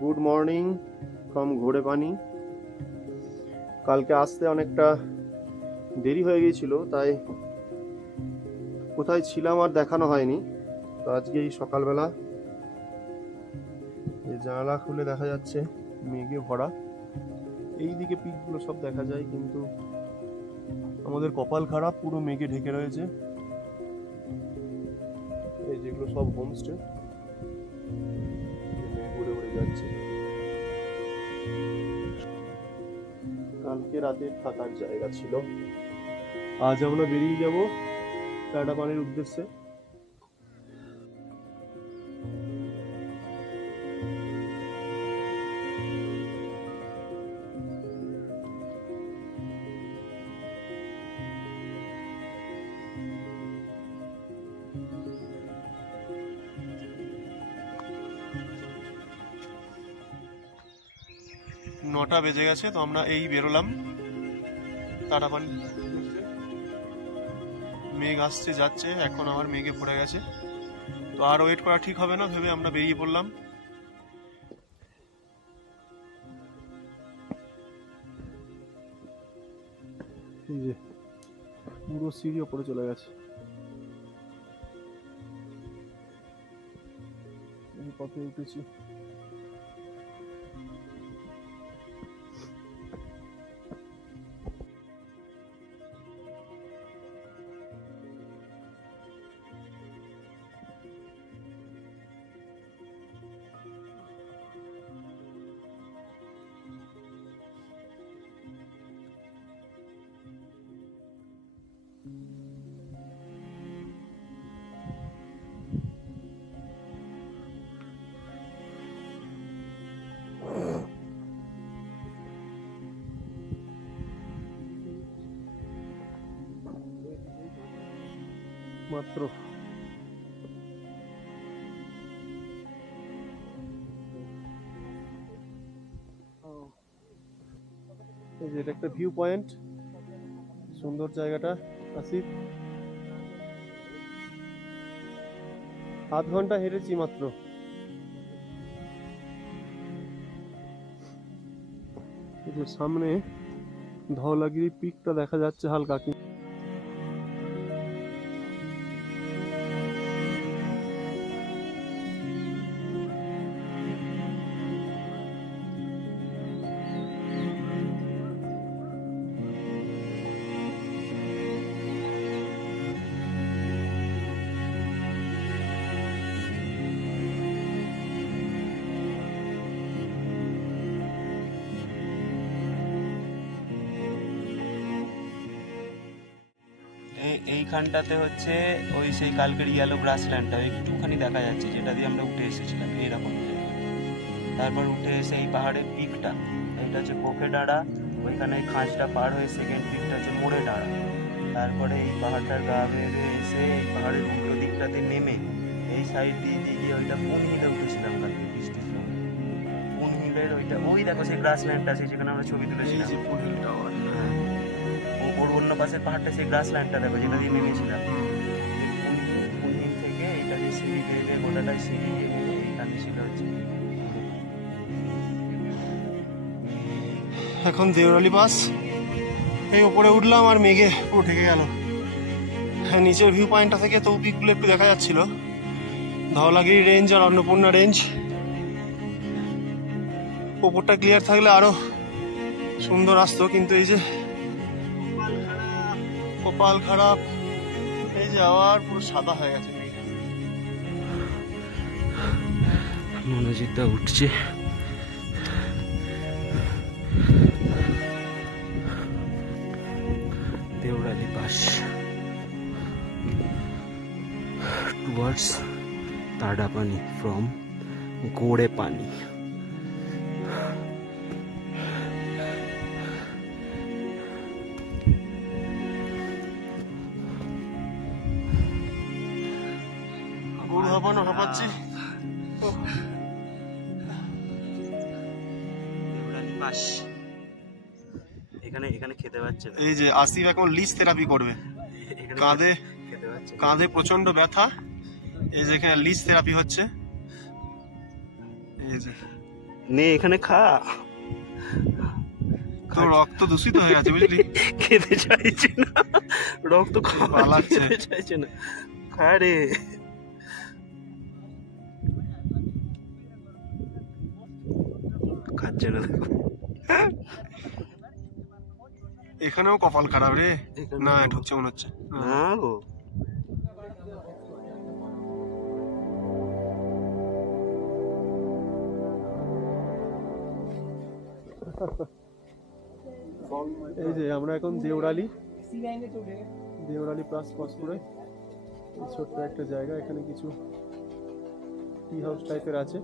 Good morning from ঘোড়ে পানি। কালকে আসতে অনেকটা দেরি হয়ে গিয়েছিল, তাই কোথায় ছিলাম আর দেখানো হয়নি। তো আজকে এই সকালবেলা এই জানালা খুলে দেখা যাচ্ছে মেঘে ভরা, এই দিকে পিকগুলো সব দেখা যায়, কিন্তু আমাদের কপাল খারাপ, পুরো মেঘে ঢেকে রয়েছে। এই যেগুলো সব হোমস্টে, মেঘ উড়ে উড়ে যাচ্ছে। কালকে রাতে থাকার জায়গা ছিল, আজ আমরা বেরিয়ে যাব টাটা পানির উদ্দেশ্যে। নটা বেজে গেছে, তো আমরা এই বেরোলাম টাটা পানি। মেঘ আসছে যাচ্ছে, এখন আবার মেঘে ভরে গেছে, তো আর ওয়েট করা ঠিক হবে না ভেবে আমরা বেরিয়ে পড়লাম। এই যে পুরো সিঁড়ি ওপরে চলে গেছে, এই পথে উঠেছি। মাত্র এই যে এটা একটা ভিউ পয়েন্ট, সুন্দর জায়গাটা। আসি আধ ঘন্টা হেঁটেছি মাত্র। এই যে সামনে ধওলাগিরি পিকটা দেখা যাচ্ছে হালকা, এইখানটাতে হচ্ছে ওই সেই কালকের ইয়েলো গ্রাসল্যান্ডটা একটুখানি দেখা যাচ্ছে, যেটা দিয়ে আমরা উঠে এসেছিলাম এইরকম জায়গা। তারপর উঠে এসে এই পাহাড়ের পিকটা, এইটা হচ্ছে কোফে ডাঁড়া, ওইখানে এই খাঁজটা পার হয়ে সেকেন্ড পিকটা হচ্ছে মোড়ে ডাঁড়া। তারপরে এই পাহাড়টার গা বেয়ে এসে এই পাহাড়ের উল্টো দিকটাতে নেমে এই সাইড দিয়ে গিয়ে ওইটা পুন হিলে উঠেছিলাম কালকে বৃষ্টির সময়। পুন হিলের ওইটা ওই দেখো সেই গ্রাসল্যান্ডটা আছে যেখানে আমরা ছবি তুলেছিলাম। ওর অন্য পাশের পাহাড়টা সেই গ্রাসল্যান্ডটা দেখো যেটা দিয়ে নেমেছিলাম। পুনহিল থেকে এটা যে সিঁড়ি বেয়ে গোটাটাই সিঁড়ি দিয়ে নেমে এইখানে ছিল হচ্ছে। এখন দেওরালি পাস, এই উপরে উঠলাম আর মেঘে পুরো ঢেকে গেল। হ্যাঁ, নিচের ভিউ পয়েন্টটা থেকে তো পিকগুলো একটু দেখা যাচ্ছিল, ধওলাগিরি রেঞ্জ আর অন্নপূর্ণা রেঞ্জ। ওপরটা ক্লিয়ার থাকলে আরো সুন্দর আসতো, কিন্তু এই যে কপাল খারাপ, এই যে আবার পুরো সাদা হয়ে গেছে। মনোজিৎদা উঠছে, দেওরালি পাস টুয়ার্ডস টাটা পানি ফ্রম ঘোড়ে পানি। গরু হাঁপানো হাঁপাচ্ছি। এখানে এখানে খেতে পাচ্ছে না। এই যে আসিফ এখন লিজ থেরাপি করবে, কাঁধে কাঁধে প্রচন্ড ব্যথা, এই যে এখানে লিজ থেরাপি হচ্ছে। এই যে নে এখানে খা। তোর রক্ত দূষিত হয়ে গেছে বুঝলি, খেতে চাইছে না, রক্ত খাওয়া লাগছে। খেতে চাইছে না, খা রে। খাচ্ছে না দেখো। এখানেও কপাল খারাপ রে, এখানে না ঢুকছে মনে হচ্ছে না গো। এই যে আমরা এখন দেওরালি প্লাস কসপুরে, ছোট্ট একটা জায়গা, এখানে কিছু টি হাউস টাইপের আছে।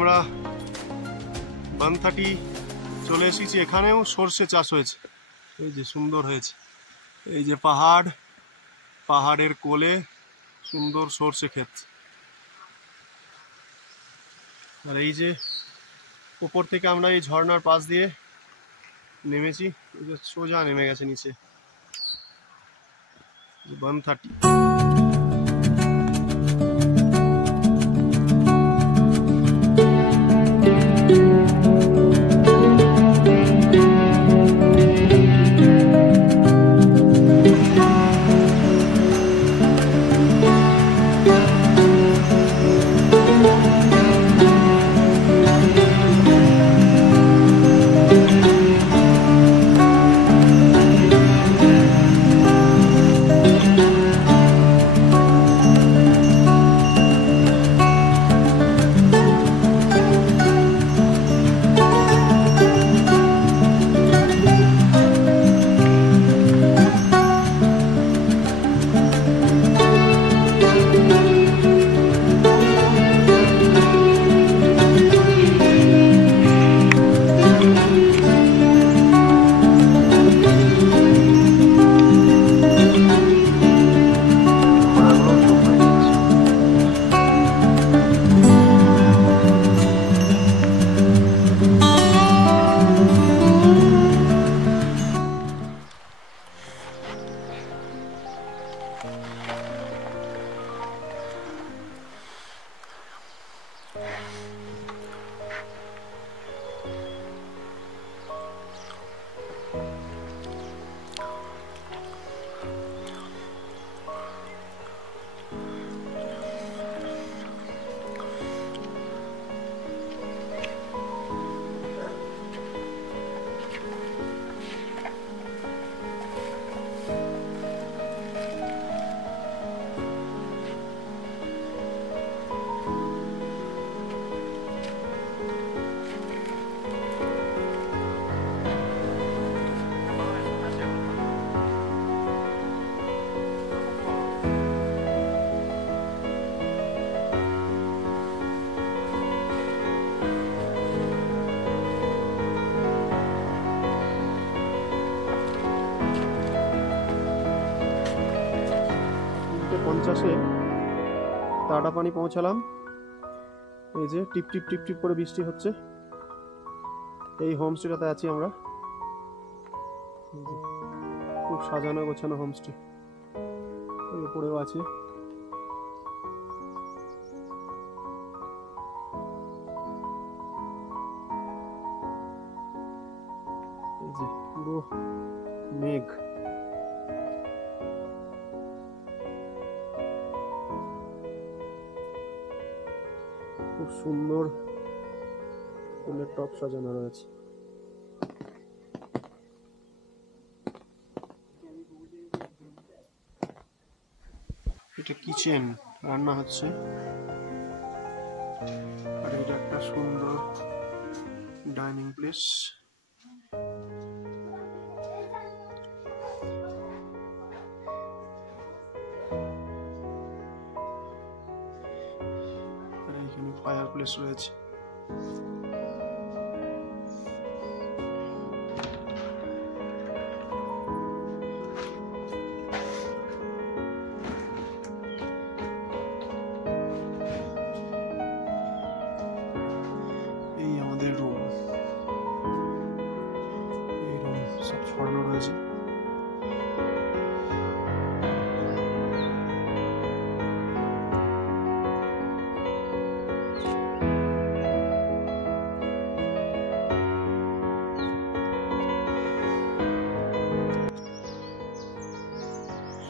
আমরা 130 চলে এসেছি। এখানেও সর্ষে চাষ হয়েছে, এই যে সুন্দর হয়েছে, এই যে পাহাড়ের কোলে সুন্দর সর্ষে ক্ষেত। আর এই যে উপর থেকে আমরা এই ঝর্ণার পাশ দিয়ে নেমেছি, সোজা নেমে গেছে নিচে 130। 50-এ তাড়াপানি পৌঁছালাম। এই যে টিপ টিপ টিপ টিপ করে বৃষ্টি হচ্ছে। এই হোমস্টেটাতে আছি আমরা। খুব সাজানো গোছানো হোমস্টে। ওই উপরেও আছে। এই যে পুরো মেঘ। খুব সুন্দর ফুলের টব সাজানো রয়েছে। এটা কিচেন, রান্না হচ্ছে। আর এটা একটা সুন্দর ডাইনিং প্লেস। আর এখানে ফায়ার প্লেস রয়েছে। এই আমাদের রুম, এই রুম সব ছড়ানো রয়েছে।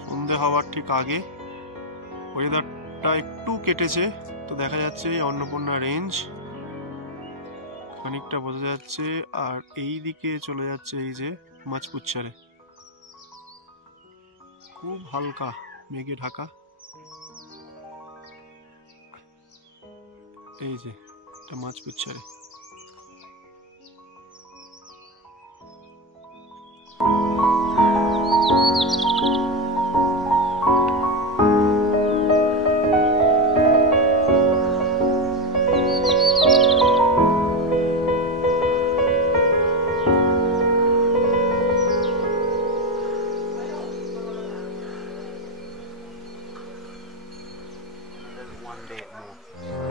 সন্ধে হওয়ার ঠিক আগে ওয়েদারটা একটু কেটেছে, তো দেখা যাচ্ছে অন্নপূর্ণা রেঞ্জ খানিকটা বোঝা যাচ্ছে। আর এই দিকে চলে যাচ্ছে এই যে মাছপুচ্ছারে, খুব হালকা মেঘে ঢাকা। এই যে এটা মাছপুচ্ছারে। One day more.